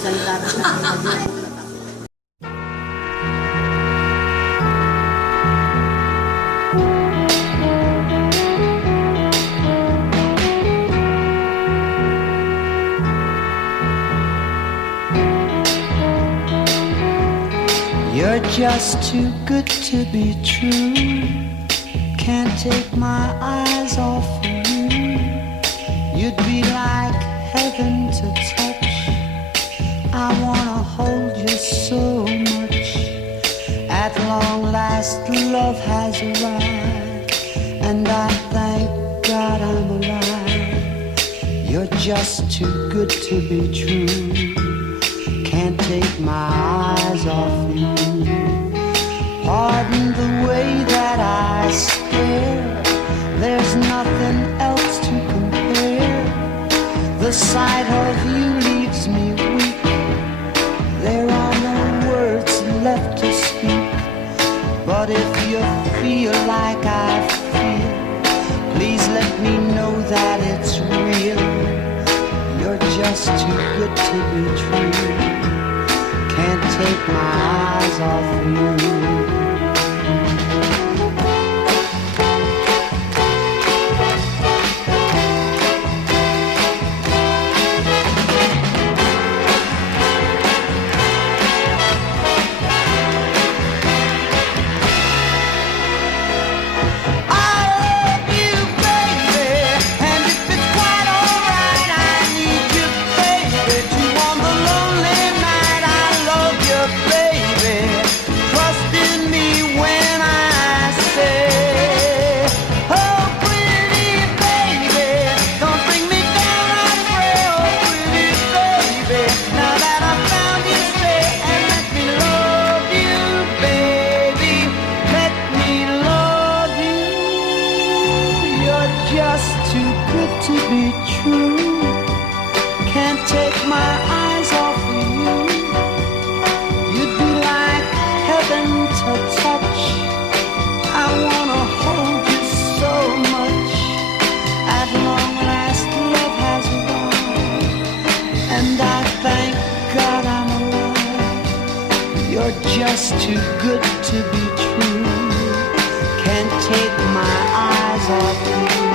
Salita na siya. You're just too good to be true. Can't take my eyes off of you. You'd be like heaven to touch. I wanna hold you so much. At long last, love has arrived, and I thank God I'm alive. You're just too good to be true. Can't take my eyes off you. Pardon the way that I stare. There's nothing else to compare. The sight of you leaves me weak. There are no words left to speak. But if you feel like I feel, please let me know that it's real. You're just too good to be true. Can't take my eyes off you. Just too good to be true. Can't take my eyes off of you. You'd be like heaven to touch. I wanna hold you so much. At long last, love has arrived, and I thank God I'm alive. You're just too good to be true. Can't take my eyes off you.